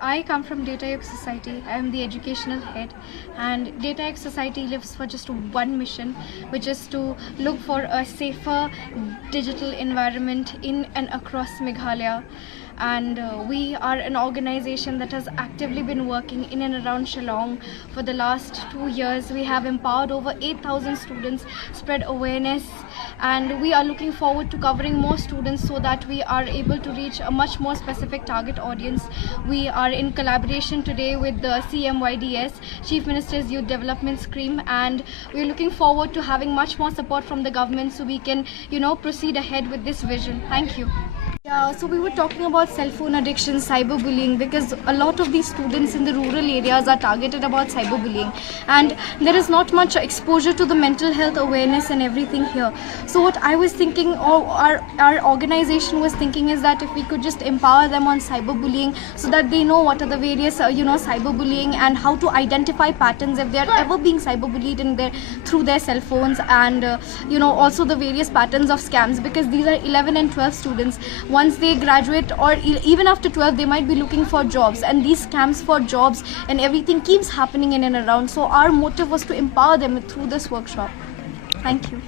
I come from DataX Society. I am the educational head, and DataX Society lives for just one mission, which is to look for a safer digital environment in and across Meghalaya. And we are an organization that has actively been working in and around Shillong for the last 2 years. We have empowered over 8,000 students, spread awareness, and we are looking forward to covering more students so that we are able to reach a much more specific target audience. We are in collaboration today with the CMYDS, Chief Minister's Youth Development Scheme, and we're looking forward to having much more support from the government so we can, proceed ahead with this vision. Thank you. Yeah, so we were talking about cell phone addiction, cyberbullying, because a lot of these students in the rural areas are targeted about cyberbullying, and there is not much exposure to the mental health awareness and everything here. So what I was thinking, or our organization was thinking, is that if we could just empower them on cyberbullying so that they know what are the various cyberbullying and how to identify patterns if they are ever being cyberbullied through their cell phones, and also the various patterns of scams, because these are 11 and 12 students. Once they graduate, or even after 12, they might be looking for jobs, and these scams for jobs and everything keeps happening in and around. So our motive was to empower them through this workshop. Thank you.